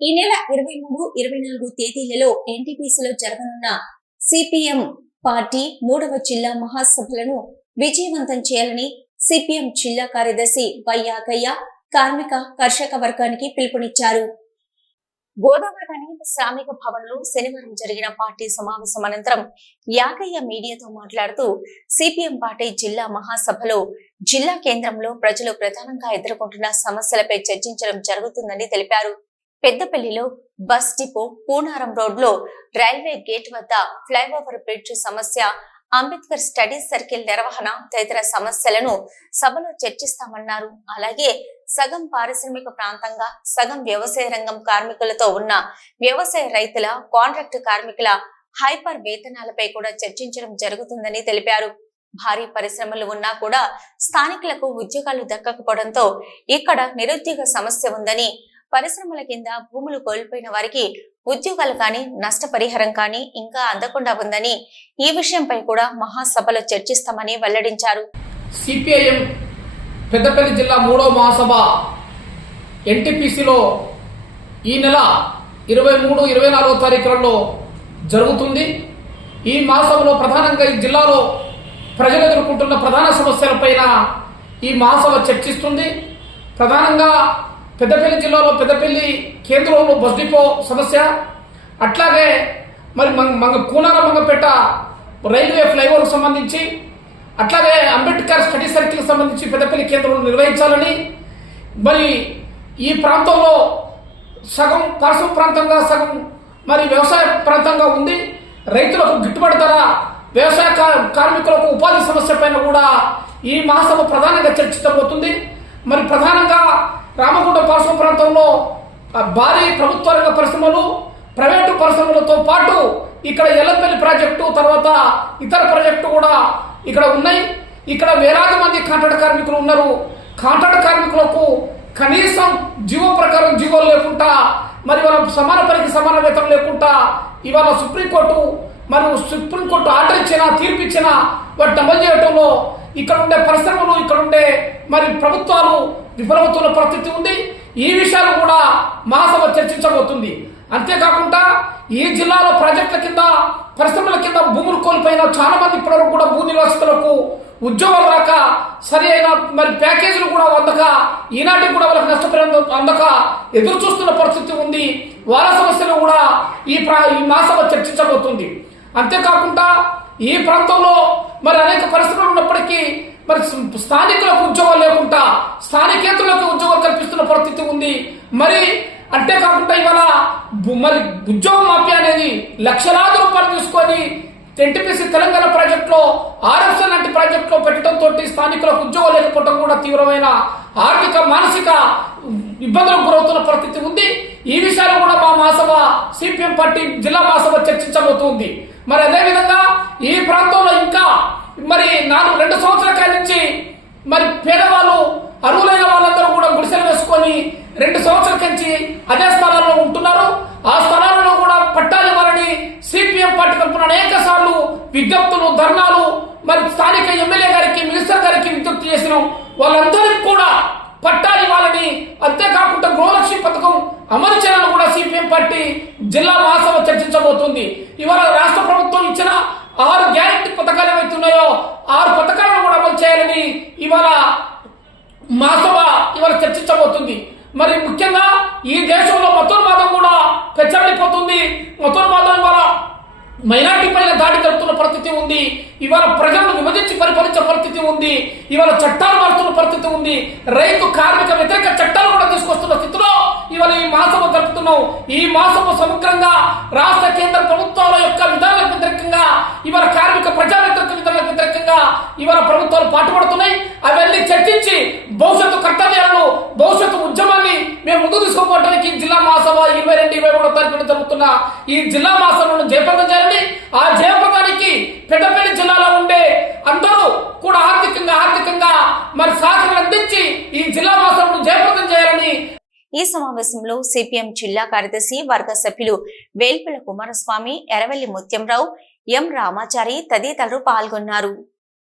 ఈ నెల ఇరవై మూడు ఇరవై నాలుగు తేదీలలో ఎన్టీపీసీలో జరగనున్న సిపిఎం పార్టీ మూడవ జిల్లా మహాసభలను విజయవంతం చేయాలని సిపిఎం జిల్లా కార్యదర్శి వై యాగయ్య కార్మిక కర్షక వర్గానికి పిలుపునిచ్చారు. గోదావరి శ్రామిక భవన్లో శనివారం జరిగిన పార్టీ సమావేశం అనంతరం యాగయ్య మీడియాతో మాట్లాడుతూ సిపిఎం పార్టీ జిల్లా మహాసభలో జిల్లా కేంద్రంలో ప్రజలు ప్రధానంగా ఎదుర్కొంటున్న సమస్యలపై చర్చించడం జరుగుతుందని తెలిపారు. పెద్దపల్లిలో బస్ డిపో పూనారం రోడ్లో రైల్వే గేట్ వద్ద ఫ్లైఓవర్ బ్రిడ్జ్ సమస్య అంబేద్కర్ స్టడీ సర్కిల్ నిర్వహణ తదితర సమస్యలను సభలో చర్చిస్తామన్నారు. అలాగే సగం పారిశ్రామిక ప్రాంతంగా సగం వ్యవసాయ రంగం కార్మికులతో ఉన్న వ్యవసాయ రైతుల కాంట్రాక్ట్ కార్మికుల హైపర్ వేతనాలపై కూడా చర్చించడం జరుగుతుందని తెలిపారు. భారీ పరిశ్రమలు ఉన్నా కూడా స్థానికులకు ఉద్యోగాలు దక్కకపోవడంతో ఇక్కడ నిరుద్యోగ సమస్య ఉందని పరిశ్రమల కింద భూములు కోల్పోయిన వారికి ఉద్యోగాలు కానీ నష్టపరిహారం కానీ ఇంకా అందకుండా ఉందని ఈ విషయంపై కూడా మహాసభలో చర్చిస్తామని వెల్లడించారు. సిపిఐఎం పెద్దపల్లి జిల్లా మూడో మహాసభ ఎన్టీపీసీలో ఈ నెల ఇరవై మూడు ఇరవై నాలుగో తారీఖులలో జరుగుతుంది. ఈ మహాసభలో ప్రధానంగా ఈ జిల్లాలో ప్రజలు ఎదుర్కొంటున్న ప్రధాన సమస్యలపైన ఈ మహాసభ చర్చిస్తుంది. ప్రధానంగా పెద్దపల్లి జిల్లాలో పెద్దపల్లి కేంద్రంలో బస్ డిపో సమస్య. అట్లాగే మరి మంగ మంగ మంగపేట రైల్వే ఫ్లైఓవర్కు సంబంధించి అట్లాగే అంబేద్కర్ స్టడీ సర్కిల్ సంబంధించి పెద్దపల్లి కేంద్రంలో నిర్వహించాలని. మరి ఈ ప్రాంతంలో సగం పార్శ్వ ప్రాంతంగా సగం మరి వ్యవసాయ ప్రాంతంగా ఉంది. రైతులకు గిట్టుబాటు ధర వ్యవసాయ కా- కార్మికులకు ఉపాధి సమస్య పైన కూడా ఈ మహాసభ ప్రధానంగా చర్చించబోతుంది. మరి ప్రధానంగా రామగుండ పరిశ్రమ ప్రాంతంలో ఆ, భారీ ప్రభుత్వ రంగ పరిశ్రమలు ప్రైవేటు పరిశ్రమలతో పాటు ఇక్కడ ఎల్లంపల్లి ప్రాజెక్టు తర్వాత ఇతర ప్రాజెక్టు కూడా ఇక్కడ ఉన్నాయి. ఇక్కడ వేలాది మంది కాంట్రాక్ట్ కార్మికులు ఉన్నారు. కాంట్రాక్ట్ కార్మికులకు కనీసం జీవో ప్రకారం జీవోలు లేకుండా మరి మనం సమాన పనికి సమాన వేతనం లేకుండా ఇవాళ సుప్రీంకోర్టు మరియు సుప్రీంకోర్టు ఆర్డర్ ఇచ్చిన తీర్పు ఇచ్చిన అమలు చేయడంలో ఇక్కడ ఉండే పరిశ్రమలు ఇక్కడ ఉండే మరి ప్రభుత్వాలు విఫలమవుతున్న పరిస్థితి ఉంది. ఈ విషయాలు కూడా మహాసభ చర్చించబోతుంది. అంతేకాకుండా ఈ జిల్లాలో ప్రాజెక్టుల కింద పరిశ్రమల కింద భూములు కోల్పోయిన చాలా మంది ఇప్పటివరకు కూడా భూ నివాసితులకు ఉద్యోగాలు రాక సరి అయిన మరి ప్యాకేజీలు కూడా అందక ఈనాటికి కూడా వాళ్ళకి నష్టపరిహారం అందక ఎదురు చూస్తున్న పరిస్థితి ఉంది. వాళ్ళ సమస్యలు కూడా ఈ ప్రా ఈ మహాసభ చర్చించబోతుంది. అంతేకాకుండా ఈ ప్రాంతంలో మరి అనేక పరిస్థితులు ఉన్నప్పటికీ మరి స్థానికులకు ఉద్యోగాలు లేకుండా స్థానికేతరులకు ఉద్యోగాలు కల్పిస్తున్న పరిస్థితి ఉంది. మరి అంతేకాకుండా ఇవాళ మరి ఉద్యోగ మాఫియా అనేది లక్షలాది రూపాయలు తీసుకొని ఎన్టీపీసీ తెలంగాణ ప్రాజెక్టులో ఆర్ఎఫ్ఎల్ లాంటి ప్రాజెక్టులో పెట్టడంతో స్థానికులకు ఉద్యోగం లేకపోవడం కూడా తీవ్రమైన ఆర్థిక మానసిక ఇబ్బందులకు గురవుతున్న పరిస్థితి ఉంది. ఈ విషయాలు కూడా మా మహాసభ సిపిఎం పార్టీ జిల్లా మహాసభ చర్చించబోతుంది మరి అదేవిధంగా ఈ ప్రాంతంలో ఇంకా మరి నాలుగు రెండు సంవత్సరాల కాడి నుంచి మరి పేదవాళ్ళు అర్హులైన వాళ్ళందరూ కూడా గుడిసెలు వేసుకొని రెండు సంవత్సరాల నుంచి అదే స్థలాల్లో ఉంటున్నారు. ఆ స్థలాలలో కూడా పట్టాలు ఇవ్వాలని సిపిఎం పార్టీ తరఫున అనేక సార్లు విజ్ఞప్తులు ధర్నాలు మరి స్థానిక ఎమ్మెల్యే గారికి మినిస్టర్ గారికి విజ్ఞప్తి చేసిన వాళ్ళందరికీ కూడా పట్టాలు ఇవ్వాలని అంతేకాకుండా గృహలక్ష్మి పథకం అమలు చేయాలని కూడా సిపిఎం పార్టీ జిల్లా మహాసభ చర్చించబోతుంది. ఇవాళ రాష్ట్ర ప్రభుత్వం ఇచ్చిన ఆరు గ్యారెంటీ పథకాలు ఏవైతే ఉన్నాయో ఆరు పథకాలను కూడా అమలు చేయాలని ఇవాళ మాసభ ఇవాళ చర్చించబోతుంది. మరి ముఖ్యంగా ఈ దేశంలో మతోన్మాదం కూడా పెచ్చబడిపోతుంది మతోన్మాదం ఇవాళ మైనార్టీ పైన దాడి జరుగుతున్న పరిస్థితి ఉంది. ఇవాళ ప్రజలను విభజించి పరిపాలించే పరిస్థితి ఉంది. ఇవాళ చట్టాలు మారుతున్న పరిస్థితి ఉంది. రైతు కార్మిక వ్యతిరేక చట్టాలు కూడా తీసుకొస్తున్న స్థితిలో ఇవాళ ఈ మహాసభ జరుపుతున్నాం. ఈ మాసము సమగ్రంగా రాష్ట్ర కేంద్ర ప్రభుత్వం ఇవాళ ప్రభుత్వాలు పాటుపడుతున్నాయి. అవన్నీ చర్చించి భవిష్యత్తు కర్తవ్యాలను భవిష్యత్తు ఉద్యమాన్ని మేము ముందు తీసుకోవడానికి జిల్లా మహాసభ ఇరవై రెండు ఇరవై మూడో తారీఖు జరుగుతున్న ఈ జిల్లా మహాసభను జయప్రదం చేయాలని ఆ జయప్రదానికి పెద్దపల్లి జిల్లాలో ఉండే అందరూ కూడా ఆర్థికంగా ఆర్థికంగా మరి సహకారం అందించి ఈ జిల్లా మహాసభను జయప్రదం చేయాలని ఈ సమావేశంలో సిపిఎం జిల్లా కార్యదర్శి వర్గ సభ్యులు వేల్పిల కుమారస్వామి ఎరవెల్లి ముత్యంరావు ఎం రామాచారి తదితరులు పాల్గొన్నారు.